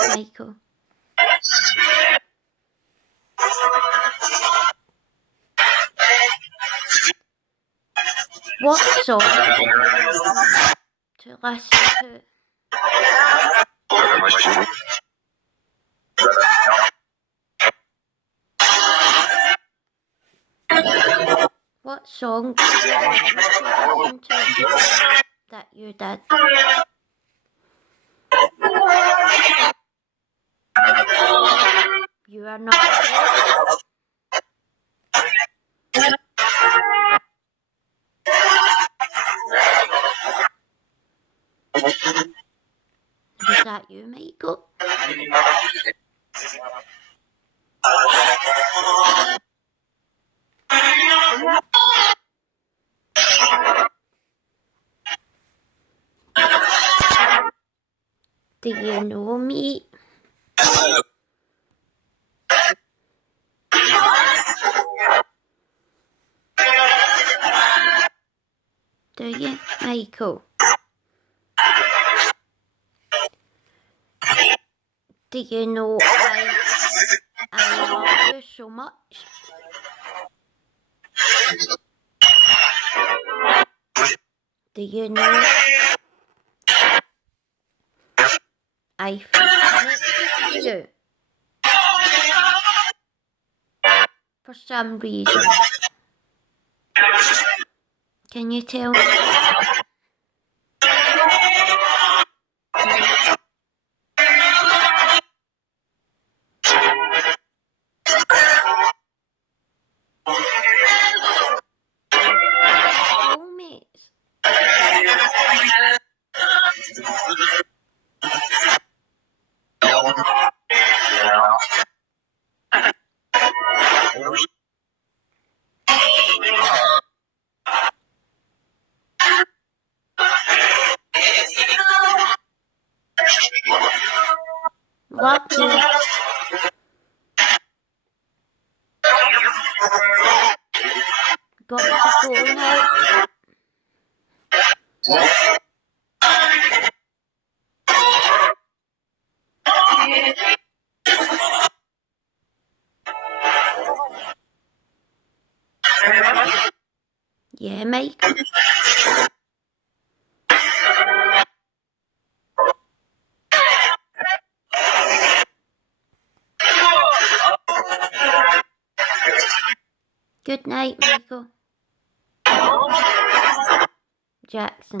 Michael. What song did you want to listen to? What song did you want me to listen to that you did? You are not awake. Was that you, Michael? Do you know me? Do you, Michael? Do you know why I love you so much? Do you know I feel connected to you? For some reason. Can you tell me why? Soulmates. Love you. Got to go now. Yeah, Mike. Good night, Michael. Jackson.